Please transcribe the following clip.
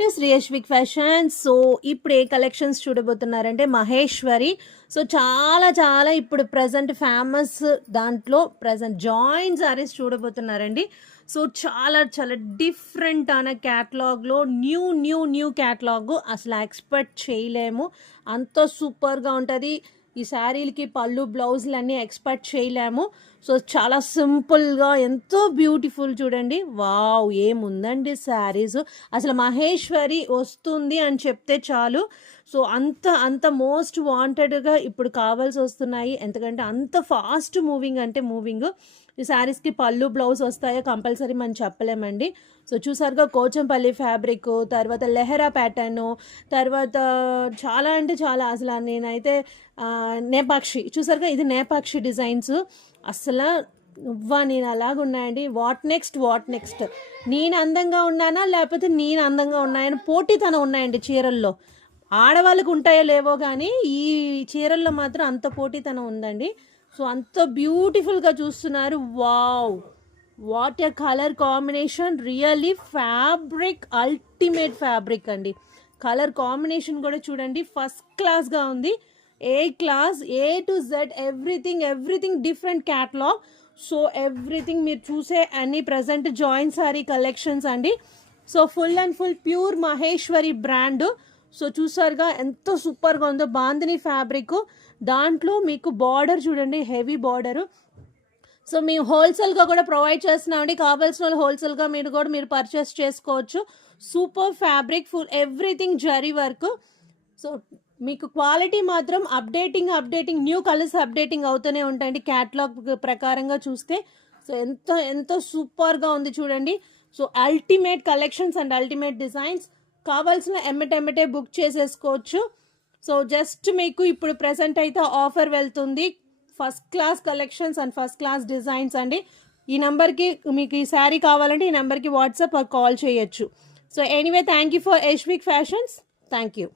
To Shri Yashvik fashion. So ఇప్పుడు ఏ collections చూడబోతున్నారంటే మహేశ్వరి. సో చాలా చాలా ఇప్పుడు ప్రజెంట్ ఫేమస్ దాంట్లో ప్రజెంట్ జాయింట్ సారీస్ చూడబోతున్నారండి. సో చాలా చాలా డిఫరెంట్ అనే క్యాటలాగ్లో న్యూ క్యాటలాగ్ అసలు ఎక్స్పెక్ట్ చేయలేము, అంత సూపర్గా ఉంటుంది. ఈ శారీలకి పళ్ళు బ్లౌజులు అన్నీ ఎక్స్పెక్ట్ చేయలేము. సో చాలా సింపుల్గా ఎంతో బ్యూటిఫుల్ చూడండి. వావ్, ఏముందండి శారీస్. అసలు మహేశ్వరి వస్తుంది అని చెప్తే చాలు. సో అంత మోస్ట్ వాంటెడ్గా ఇప్పుడు కావాల్సి వస్తున్నాయి, ఎందుకంటే అంత ఫాస్ట్ మూవింగ్ అంటే మూవింగ్. ఈ శారీస్కి పళ్ళు బ్లౌజ్ వస్తాయో కంపల్సరీ మనం చెప్పలేమండి. సో చూసారుగా కోచంపల్లి ఫ్యాబ్రిక్, తర్వాత లెహరా ప్యాటర్ను, తర్వాత చాలా అంటే చాలా అసలు నేనైతే నేపాక్షి చూసారుగా, ఇది నేపాక్షి డిజైన్స్. అసలు నేను అలాగున్నాయండి. వాట్ నెక్స్ట్ నేను అందంగా ఉన్నానా లేకపోతే నేను అందంగా ఉన్నాయని పోటీతనం ఉన్నాయండి చీరల్లో. ఆడవాళ్ళకు ఉంటాయో లేవో కానీ ఈ చీరల్లో మాత్రం అంత పోటీతనం ఉందండి. సో అంత బ్యూటిఫుల్గా చూస్తున్నారు. Wow, what a colour combination, really fabric ultimate fabric అండి. కలర్ కాంబినేషన్ కూడా చూడండి, ఫస్ట్ క్లాస్గా ఉంది. A class, A to Z, everything different catalogue. So everything మీరు చూసే అన్ని ప్రజెంట్ జాయింట్ సారీ కలెక్షన్స్ అండి. So full and full pure Maheshwari brand. So చూసారుగా ఎంత సూపర్గా ఉందో, బాందిని ఫ్యాబ్రిక్, దాంట్లో మీకు బార్డర్ చూడండి, హెవీ బార్డరు. సో మేము హోల్సేల్గా కూడా ప్రొవైడ్ చేస్తున్నామండి. కావాల్సిన వాళ్ళు హోల్సేల్గా మీరు పర్చేస్ చేసుకోవచ్చు. Super fabric, full everything zari work. So మీకు క్వాలిటీ మాత్రం అప్డేటింగ్ న్యూ కలర్స్ అప్డేటింగ్ అవుతూనే ఉంటాయండి క్యాటలాగ్ ప్రకారంగా చూస్తే. సో ఎంతో సూపర్గా ఉంది చూడండి. So ultimate collections and ultimate designs. కావాల్సిన ఎమ్మటే బుక్ చేసేసుకోవచ్చు. సో జస్ట్ మీకు ఇప్పుడు ప్రెసెంట్ అయితే ఆఫర్ వెళ్తుంది. First class collections and first class designs అండి. ఈ నెంబర్కి మీకు ఈ శారీ కావాలంటే ఈ నెంబర్కి వాట్సాప్ కాల్ చేయొచ్చు. So anyway, thank you for Yashvik fashions. Thank you.